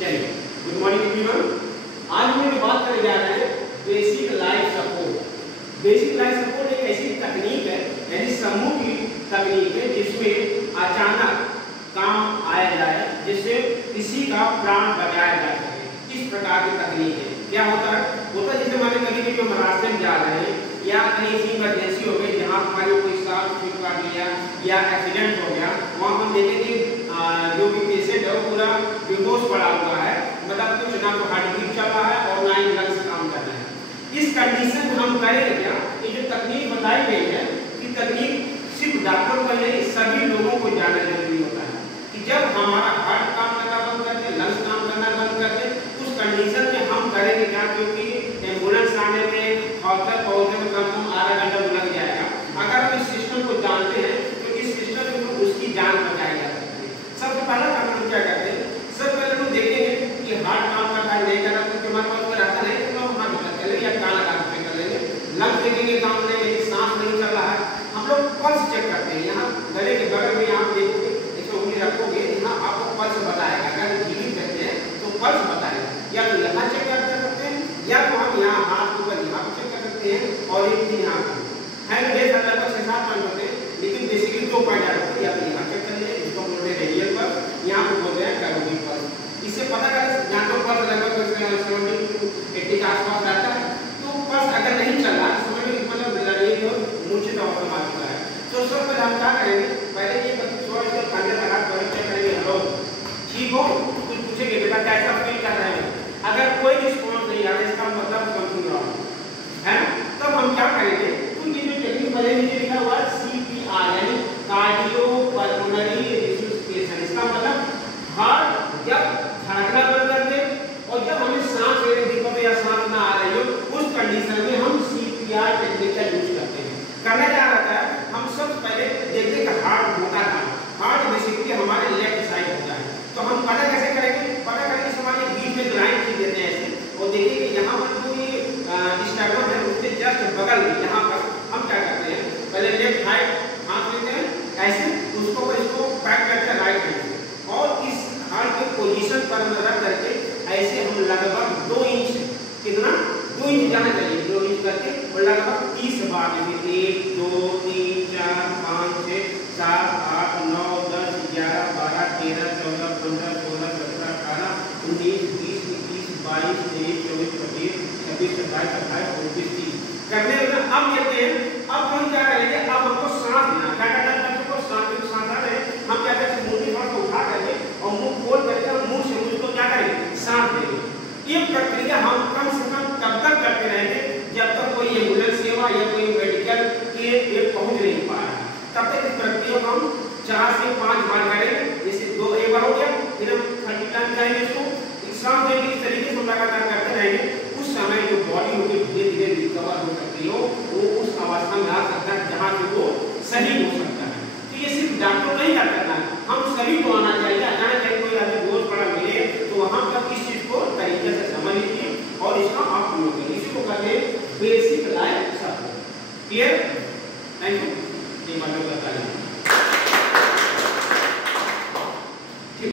चलिए, good morning everyone. आज हम लोग बात करने जा रहे हैं basic life support. Basic life support एक ऐसी तकनीक है, यानी समूह की तकनीक है जिसमें अचानक काम आया जाए जिससे किसी का प्राण बचाया जा सके। इस प्रकार की तकनीक है। क्या होता है जैसे हमारे कभी जो रास्ते में जा रहे हैं या कहीं ऐसी इमरजेंसी हो गई जहाँ हमारे कोई सांप छींक काट लिया या एक्सीडेंट हो गया, वहाँ हम देखेंगे जो भी पेशेंट है वो पूरा बेहोश पड़ा हुआ है, मतलब कुछ ना तो हार्ट बीट चल रहा है और ना ही लंग्स काम कर रहे हैं। इस कंडीशन में हम करेंगे क्या, ये जो तकनीक बताई गई है कि तकनीक सिर्फ डॉक्टर को नहीं सभी लोगों को जानना जरूरी होता है कि जब हमारा हार्ट काम करना बंद कर दे, लंग्स काम करना बंद कर दे, उस कंडीशन में हम करेंगे क्या, क्योंकि एम्बुलेंस आने में हॉस्पिटल पहुंचने में कम से कम आधा घंटा लग जाएगा। अगर हम इस सिस्टम को जानते हैं तो इस सिस्टम में उसकी जान बचाई जा सकती है। सबसे पहला काम हम क्या करते हैं, सबसे पहले हम देखेंगे कि हार्ट काम करता है नहीं कर रहा, क्योंकि हमारे पास कोई रहता नहीं तो हम हाथ कर लेंगे या कान लगा के कर लेंगे। लंग्स देखेंगे काम नहीं, लेकिन सांस नहीं चल रहा है, हम लोग पल्स चेक करते हैं। यहाँ गले के बगल में यहाँ देखोगे, इसमें उंगली रखोगे, यहाँ आपको पल्स बताएगा। अगर जीवित करते हैं तो पल्स बताएगा, या तो यहाँ चेक कर सकते हैं या तो हम यहाँ हाथ के ऊपर यहाँ चेक कर सकते हैं और एक दिन यहाँ है ना। ढेर सारे लगभग 6-7 पॉइंट होते हैं, लेकिन बेसिकली 2 पॉइंट आते हैं। या तो यहाँ चेक कर लीजिए, इसको बोलते हैं रेडियल पर, यहाँ को बोलते हैं कैरोटिड पर। इससे पता करें यहाँ तो पल्स लगभग 70 to 80 के आसपास रहता है। तो पल्स अगर नहीं चल रहा समझ लो मतलब ये जो मूर्छित अवस्था में आ चुका है। तो सबसे पहले हम क्या करेंगे, पहले ये थोड़ा सा कंधे पर हाथ चेक करेंगे, हेलो ठीक हो, कुछ पूछेंगे बेटा कैसा फील कर रहे हैं। अगर कोई रिस्पॉन्स नहीं आ रहा इसका मतलब समथिंग रॉन्ग है ना। तब हम क्या करेंगे, उनकी जो टेक्निक पहले नीचे लिखा हुआ है CPR यानी कार्डियोपल्मोनरी रिससिटेशन। इसका मतलब हार्ट जब धड़कना बंद कर दे और जब हमें सांस लेने में दिक्कत या सांस ना आ रही हो, उस कंडीशन में हम CPR टेक्निक का यूज करते हैं। करना क्या रहता है, हम सबसे पहले देखते हैं कि हार्ट होता है, हार्ट बेसिकली हमारे लेफ्ट साइड होता है। तो हम पता कैसे करेंगे, पता करके हमारे बीच में लाइन खींच देते हैं ऐसे, और देखिए कि यहाँ पर जो ये स्टैगनम है उसके जस्ट बगल में यहाँ पर हम क्या करते हैं, पहले लेफ्ट हाथ हाथ लेते हैं ऐसे, उसको इसको पैक करते हैं राइट हैंड से, और इस हार्ट के पोजीशन पर रख करके ऐसे हम लगभग 2 इंच, कितना 2 इंच जाना चाहिए, 2 इंच करके और लगभग 30 बार में 1 2 3 4 5 6 7 8 9 10 11 12 13 14 15 16 17 18 19 20 21 22 23 24 25 26 27 28 29 30 करने में अब कहते हैं। अब हम क्या करेंगे, अब हमको सांस लेना, क्या करना है, हमको सांस आ रहे हैं, हम क्या करेंगे, मुंह थोड़ा सा उठा करके और मुंह खोल करके मुंह से मुझको क्या करेंगे, सांस लेंगे। ये प्रक्रिया हम कम से कम तब तक करते रहेंगे जब तक कोई एम्बुलेंस सेवा या कोई मेडिकल के ये पहुंच नहीं पा रहा है। तब तक इस प्रक्रिया को हम 4 से 5 बार करेंगे। जैसे 2 एक बार हो गया, फिर हम 30 टाइम करेंगे इसको, सांस लेंगे, इस तरीके से हम लगातार करते रहेंगे। उस समय जो बॉडी होगी धीरे धीरे रिकवर हो सकती हो, वो उस अवस्था में आ सकता है जहाँ से वो सही हो सकता है। तो ये सिर्फ डॉक्टर नहीं कर करना है, हम सभी को आना चाहिए। अचानक कहीं कोई आदमी बहुत बड़ा मिले तो वहाँ पर इस चीज को तरीके से समझ लीजिए और इसका आप प्रयोग करिए। इसी को कहते हैं बेसिक लाइफ सपोर्ट। क्लियर।